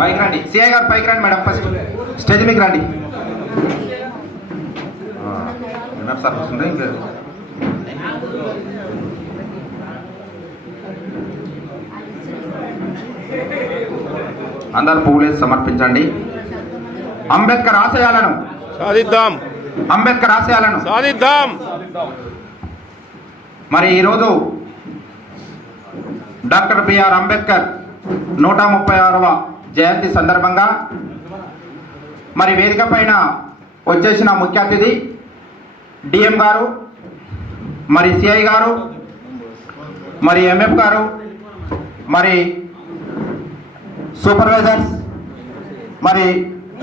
పైకి రండి, సిఐ గారు పైకి రండి మేడం, ఫస్ట్ స్టేజ్ మీకు రండి. సార్ వస్తుంది ఇంకా అందరు పువ్వులేసి సమర్పించండి. అంబేద్కర్ ఆశయాలను సాధిద్దాం, అంబేద్కర్ ఆశయాలను సాధిద్దాం. మరి ఈరోజు డాక్టర్ బిఆర్ అంబేద్కర్ 136వ జయంతి సందర్భంగా మరి వేదిక పైన వచ్చేసిన ముఖ్య అతిథి డిఎం గారు, మరి సిఐ గారు, మరి ఎంఎఫ్ గారు, మరి సూపర్వైజర్స్, మరి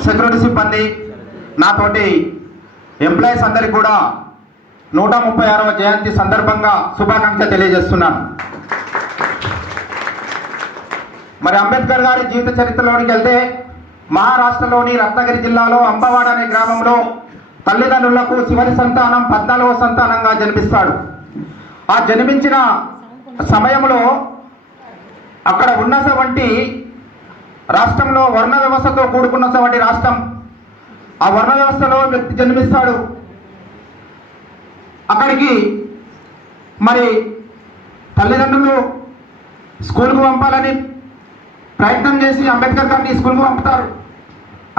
సెక్యూరిటీ సిబ్బంది, నాతోటి ఎంప్లాయీస్ అందరికీ కూడా 136వ జయంతి సందర్భంగా శుభాకాంక్షలు తెలియజేస్తున్నాను. మరి అంబేద్కర్ గారి జీవిత చరిత్రలోనికి వెళ్తే మహారాష్ట్రలోని రత్నగిరి జిల్లాలో అంబవాడ అనే గ్రామంలో తల్లిదండ్రులకు చివరి సంతానం 14వ సంతానంగా జన్మిస్తాడు. ఆ జన్మించిన సమయంలో అక్కడ ఉన్నటువంటి రాష్ట్రంలో వర్ణ వ్యవస్థతో కూడుకున్నటువంటి రాష్ట్రం, ఆ వర్ణ వ్యవస్థలో వ్యక్తి జన్మిస్తాడు. అక్కడికి మరి తల్లిదండ్రులు స్కూల్కు పంపాలని ప్రయత్నం చేసి అంబేద్కర్ గారిని స్కూల్కు పంపుతారు.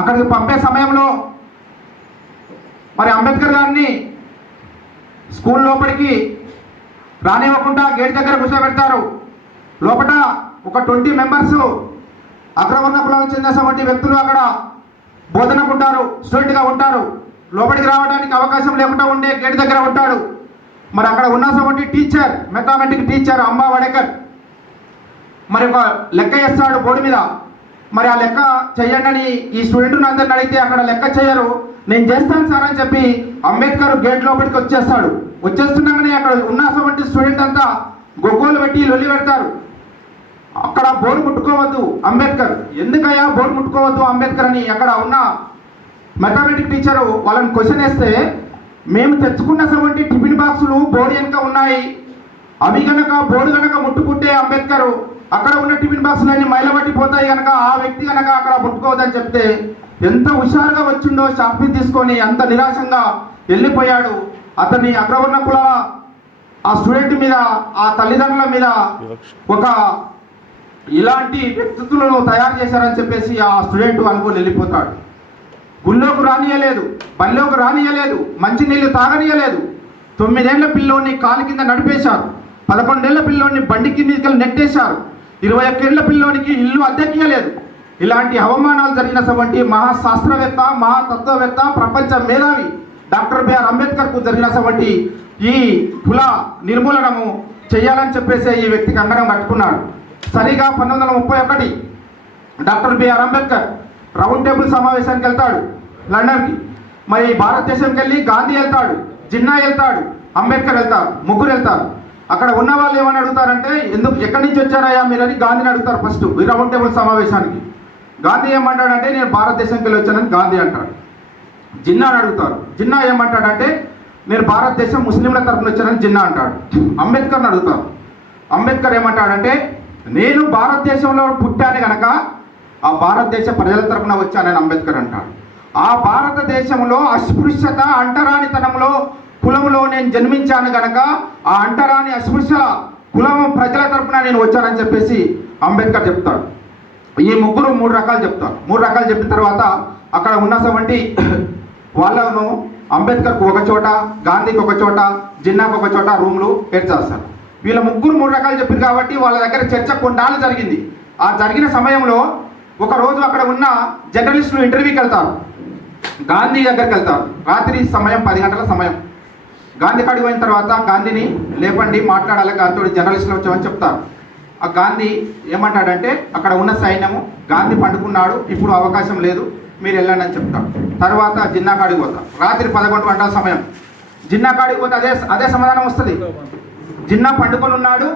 అక్కడికి పంపే సమయంలో మరి అంబేద్కర్ గారిని స్కూల్ లోపలికి రానివ్వకుండా గేట్ దగ్గర కూర్చోబెడతారు. లోపల ఒక 20 మెంబర్స్ అగ్రవర్ణ కులాలకు చెందినటువంటి వ్యక్తులు అక్కడ బోధనకు ఉంటారు, స్టూడెంట్గా ఉంటారు. లోపలికి రావడానికి అవకాశం లేకుండా ఉండే గేట్ దగ్గర ఉంటాడు. మరి అక్కడ ఉన్నటువంటి టీచర్, మెథమెటిక్ టీచర్ అంబా వడేకర్ మరి ఒక లెక్క వేస్తాడు బోర్డు మీద. మరి ఆ లెక్క చెయ్యండి అని ఈ స్టూడెంట్ని అందరిని అడిగితే అక్కడ లెక్క చేయరు. నేను చేస్తాను సార్ అని చెప్పి అంబేద్కర్ గేట్ లోపలికి వచ్చేస్తాడు. వచ్చేస్తున్నాగానే అక్కడ ఉన్నటువంటి స్టూడెంట్ అంతా గొగ్గోలు పెట్టి లొల్లి పెడతారు. అక్కడ బోర్డు ముట్టుకోవద్దు అంబేద్కర్, ఎందుకయ్యా బోర్డు ముట్టుకోవద్దు అంబేద్కర్ అని అక్కడ ఉన్న మెథమెటిక్ టీచరు వాళ్ళని క్వశ్చన్ వేస్తే, మేము తెచ్చుకున్నటువంటి టిఫిన్ బాక్సులు బోర్డు వెనుక ఉన్నాయి, అవి కనుక బోర్డు కనుక ముట్టుకుంటే అంబేద్కర్ అక్కడ ఉన్న టిఫిన్ బాక్సులన్నీ మైలబట్టిపోతాయి కనుక ఆ వ్యక్తి కనుక అక్కడ ముట్టుకోవద్దని చెప్తే ఎంత హుషారుగా వచ్చిండో షాపింగ్ తీసుకొని అంత నిరాశంగా వెళ్ళిపోయాడు. అతని అగ్రవర్ణ కులాల ఆ స్టూడెంట్ మీద, ఆ తల్లిదండ్రుల మీద ఒక ఇలాంటి వ్యక్తిత్వాలను తయారు చేశారని చెప్పేసి ఆ స్టూడెంట్ అనుకోని వెళ్ళిపోతాడు. గుళ్ళోకి రానియలేదు, బల్లోకి రానియలేదు, మంచినీళ్ళు తాగనియలేదు. 9 ఏళ్ల పిల్లోని కాలు కింద నడిపేశారు. 11 ఏళ్ల పిల్లోని బండి కింద నెట్టేశారు. 21 ఏళ్ల పిల్లోనికి ఇల్లు అద్దెకియలేదు. ఇలాంటి అవమానాలు జరిగినటువంటి మహాశాస్త్రవేత్త, మహాతత్వవేత్త, ప్రపంచ మేధావి డాక్టర్ బిఆర్ అంబేద్కర్కు జరిగినటువంటి ఈ కుల నిర్మూలనము చేయాలని చెప్పేసి ఈ వ్యక్తి కంకణం కట్టుకున్నాడు. సరిగా 1931 doctor BR Ambedkar round table సమావేశానికి వెళ్తాడు లండన్కి. మరి భారతదేశంకి వెళ్ళి గాంధీ వెళ్తాడు, జిన్నా వెళ్తాడు, అంబేద్కర్ వెళ్తారు, ముగ్గురు వెళ్తారు. అక్కడ ఉన్న వాళ్ళు ఏమని అడుగుతారంటే, ఎక్కడి నుంచి వచ్చారయ్యా మీరని గాంధీని అడుగుతారు ఫస్ట్ ఈ రౌండ్ టేబుల్ సమావేశానికి. గాంధీ ఏమంటాడంటే నేను భారతదేశంకి వెళ్ళి వచ్చానని గాంధీ అంటాడు. జిన్నాని అడుగుతారు, జిన్నా ఏమంటాడంటే నేను భారతదేశం ముస్లింల తరఫున వచ్చానని జిన్నా అంటాడు. అంబేద్కర్ని అడుగుతారు, అంబేద్కర్ ఏమంటాడంటే నేను భారతదేశంలో పుట్టాను కనుక ఆ భారతదేశ ప్రజల తరఫున వచ్చానని అంబేద్కర్ అంటాడు. ఆ భారతదేశంలో అస్పృశ్యత, అంటరానితనంలో కులంలో నేను జన్మించాను కనుక ఆ అంటరాని అస్పృశ్య కులం ప్రజల తరఫున నేను వచ్చానని చెప్పేసి అంబేద్కర్ చెప్తాడు. ఈ ముగ్గురు 3 రకాలు చెప్తారు. 3 రకాలు చెప్పిన తర్వాత అక్కడ ఉన్నటువంటి వాళ్ళను అంబేద్కర్కు ఒక చోట, గాంధీకి ఒక చోట, జిన్నాకు ఒక చోట రూమ్లు ఏర్చేస్తారు. వీళ్ళ ముగ్గురు 3 రకాలు చెప్పారు కాబట్టి వాళ్ళ దగ్గర చర్చ కొన్నాళ్ళు జరిగింది. ఆ జరిగిన సమయంలో ఒకరోజు అక్కడ ఉన్న జర్నలిస్టులు ఇంటర్వ్యూకి వెళ్తారు, గాంధీ దగ్గరికి వెళ్తారు. రాత్రి సమయం 10 గంటల సమయం. గాంధీ కాడికి పోయిన తర్వాత గాంధీని లేపండి, మాట్లాడాలి, గాంధీతో జర్నలిస్టులు వచ్చామని చెప్తారు. ఆ గాంధీ ఏమంటాడంటే అక్కడ ఉన్న సైన్యము గాంధీ పండుకున్నాడు, ఇప్పుడు అవకాశం లేదు, మీరు వెళ్ళండి అని చెప్తాడు. తర్వాత జిన్నా కాడికి పోతాం. రాత్రి 11 గంటల సమయం. జిన్నా కాడికి పోతే అదే సమాధానం వస్తుంది. జిన్నా పండుకొని ఉన్నాడు,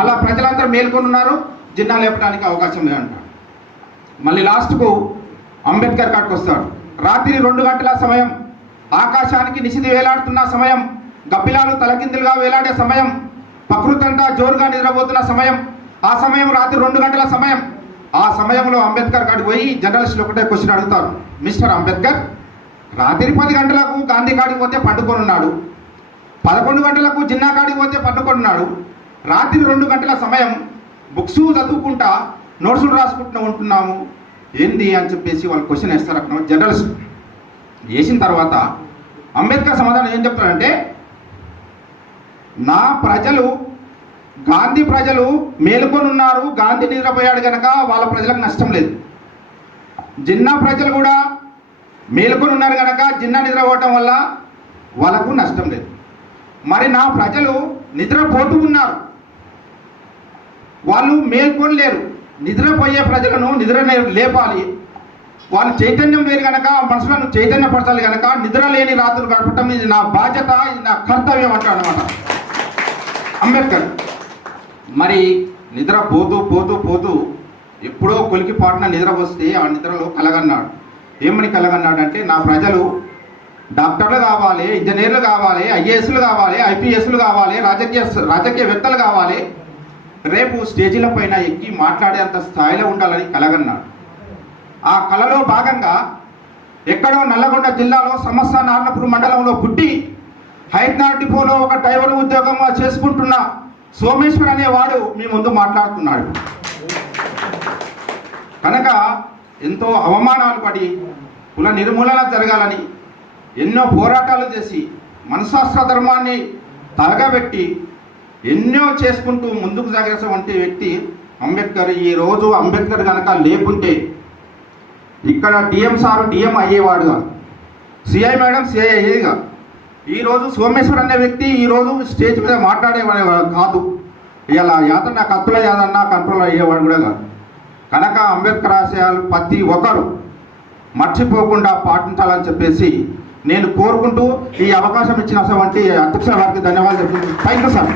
అలా ప్రజలందరూ మేల్కొని ఉన్నారు, జిన్నా లేపడానికి అవకాశం లేదంటాడు. మళ్ళీ లాస్ట్కు అంబేద్కర్ కాడికి వస్తాడు. రాత్రి 2 గంటల సమయం, ఆకాశానికి నిశిది వేలాడుతున్న సమయం, గబ్బిలాలు తలకిందులుగా వేలాడే సమయం, ప్రకృతి అంతా జోరుగా నిద్రపోతున్న సమయం. ఆ సమయం రాత్రి 2 గంటల సమయం. ఆ సమయంలో అంబేద్కర్ కాడికి పోయి జర్నలిస్టులు ఒకటే క్వశ్చన్ అడుగుతారు, మిస్టర్ అంబేద్కర్, రాత్రి 10 గంటలకు గాంధీ కాడికి పోతే పండుకొని ఉన్నాడు, 11 గంటలకు జిన్నా కాడికి పోతే పండుకొని ఉన్నాడు, రాత్రి 2 గంటల సమయం బుక్స్ చదువుకుంటా నోట్సులు రాసుకుంటూ ఉంటున్నాము ఏంది అని చెప్పేసి వాళ్ళు క్వశ్చన్ వేస్తారు అక్కడ జర్నలిస్ట్. వేసిన తర్వాత అంబేద్కర్ సమాధానం ఏం చెప్తారంటే, నా ప్రజలు గాంధీ ప్రజలు మేలుకొని ఉన్నారు, గాంధీ నిద్రపోయాడు కనుక వాళ్ళ ప్రజలకు నష్టం లేదు. జిన్నా ప్రజలు కూడా మేలుకొని ఉన్నారు కనుక జిన్నా నిద్రపోవటం వల్ల వాళ్ళకు నష్టం లేదు. మరి నా ప్రజలు నిద్రపోతూ ఉన్నారు, వాళ్ళు మేల్కొని లేరు. నిద్రపోయే ప్రజలను నిద్ర లేపాలి, వాళ్ళు చైతన్యం లేరు కనుక మనుషులను చైతన్యపరచాలి కనుక నిద్ర లేని రాత్రులు గడపటం ఇది నా బాధ్యత, ఇది నా కర్తవ్యం అంటాడు అనమాట అంబేద్కర్. మరి నిద్ర పోతూ పోతూ పోతూ ఎప్పుడో కొలికి పాటున నిద్ర వస్తే ఆ నిద్రలో కలగన్నాడు. ఏమని కలగన్నాడు అంటే, నా ప్రజలు డాక్టర్లు కావాలి, ఇంజనీర్లు కావాలి, ఐఏఎస్లు కావాలి, ఐపీఎస్లు కావాలి, రాజకీయవేత్తలు కావాలి, రేపు స్టేజీల పైన ఎక్కి మాట్లాడేంత స్థాయిలో ఉండాలని కలగన్నాడు. ఆ కలలో భాగంగా ఎక్కడో నల్లగొండ జిల్లాలో సమస్త నార్నపూర్ మండలంలో పుట్టి హైదరాబాద్ డిపోలో ఒక డ్రైవర్ ఉద్యోగంగా చేసుకుంటున్న సోమేశ్వర్ అనేవాడు మీ ముందు మాట్లాడుతున్నాడు. కనుక ఎంతో అవమానాలు పడి కుల నిర్మూలన జరగాలని ఎన్నో పోరాటాలు చేసి మనశాస్త్ర ధర్మాన్ని తలగబెట్టి ఎన్నో చేసుకుంటూ ముందుకు సాగేటువంటి వ్యక్తి అంబేద్కర్. ఈరోజు అంబేద్కర్ కనుక లేకుంటే ఇక్కడ డిఎం సారు డిఎం అయ్యేవాడుగా, సిఐ మేడం సిఐ అయ్యేదిగా. ఈరోజు సోమేశ్వర్ అనే వ్యక్తి ఈరోజు స్టేజ్ మీద మాట్లాడేవాడు కాదు, ఇలా యాదన్న కత్తుల యాదన్న కంట్రోల్ అయ్యేవాడు కూడా కాదు. కనుక అంబేద్కర్ ఆశయాలు ప్రతి ఒక్కరు మర్చిపోకుండా పాటించాలని చెప్పేసి నేను కోరుకుంటూ ఈ అవకాశం ఇచ్చిన అధ్యక్షుల వారికి ధన్యవాదాలు చెప్తున్నాను. Thank you sir.